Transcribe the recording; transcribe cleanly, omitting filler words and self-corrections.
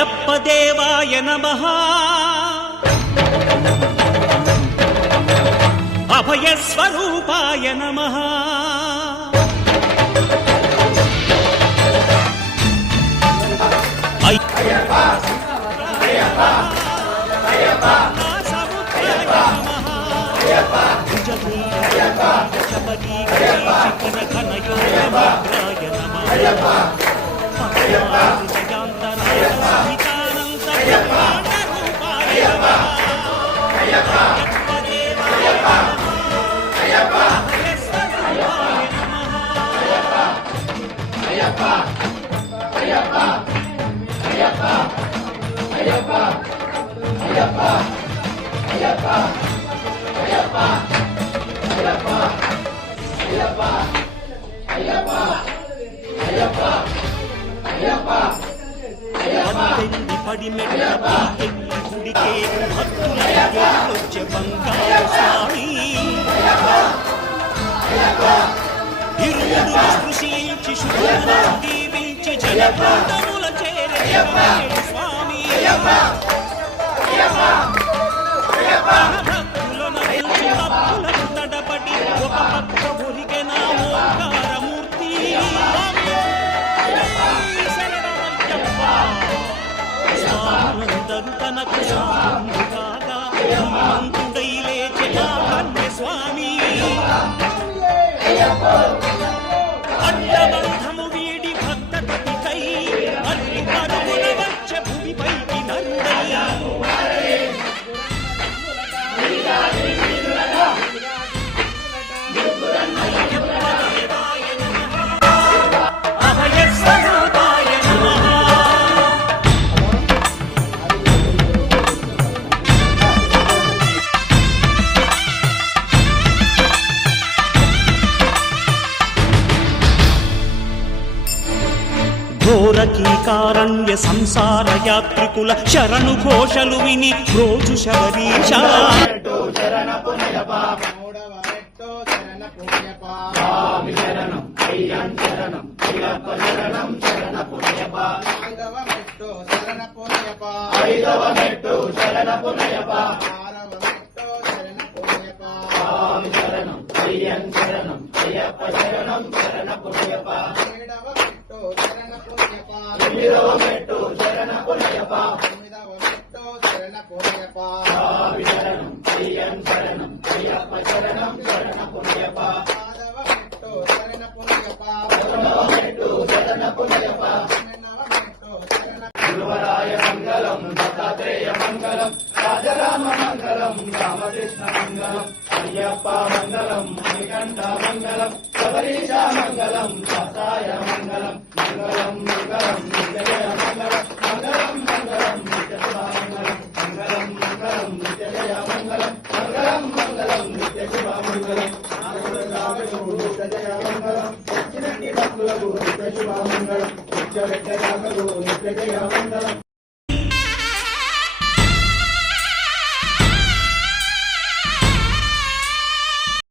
అయ్యప్ప దేవాయ నమః అభయ స్వరూపాయ నమః అయ్యప్ప అయ్యప్ప అయ్యప్ప సముద్రాయ నమః అయ్యప్ప అయ్యప్ప శబరి శిఖర ఘనయోగ ముద్రాయ నమః అయ్యప్ప అయ్యప్ప జయాంతరాయ సంహితానంత బ్రహ్మాండ రూపాయ నమః అయ్యప్ప అయ్యప్ప అయ్యప్ప అయ్యప్ప అయ్యప్ప అయ్యప్ప అయ్యప్ప అయ్యప్ప అయ్యప్ప అయ్యప్ప అయ్యప్ప అయ్యప్ప అయ్యప్ప అయ్యప్ప అయ్యప్ప అయ్యప్ప పడి మెట్ల గుడికే భక్తులొచ్చే బంగారు స్వామి ఇరుముడు స్పృశించి శుభ్రం దీవించి జనపదముల చేరే స్వామి భక్తులను తప్పులకు తడబడి ఒక పక్క ఒరిగిన ఓంకారమూర్తి స్వామందరు తనకు స్వామి కాగా హనుమంతుడై లేచిన కన్య స్వామి అడ్డబంధము వీడి భక్త కపికై అల్లి పరుగున వచ్చే భూమిపైకి నందై అభయ స్వరూపాయ నమః ఘోరకీకారణ్య సంసార యాత్రికుల శరణు ఘోషలు విని రోజు శబరీశ మంగళం దత్తాత్రేయ మంగళం రాజరామ మంగళం రామకృష్ణ మంగళం అయ్యప్ప మంగళం మణికంఠ మంగళం శబరీశ మంగళం దాసాయ మంగళం మంగళం మంగళం మంగళం మంగళం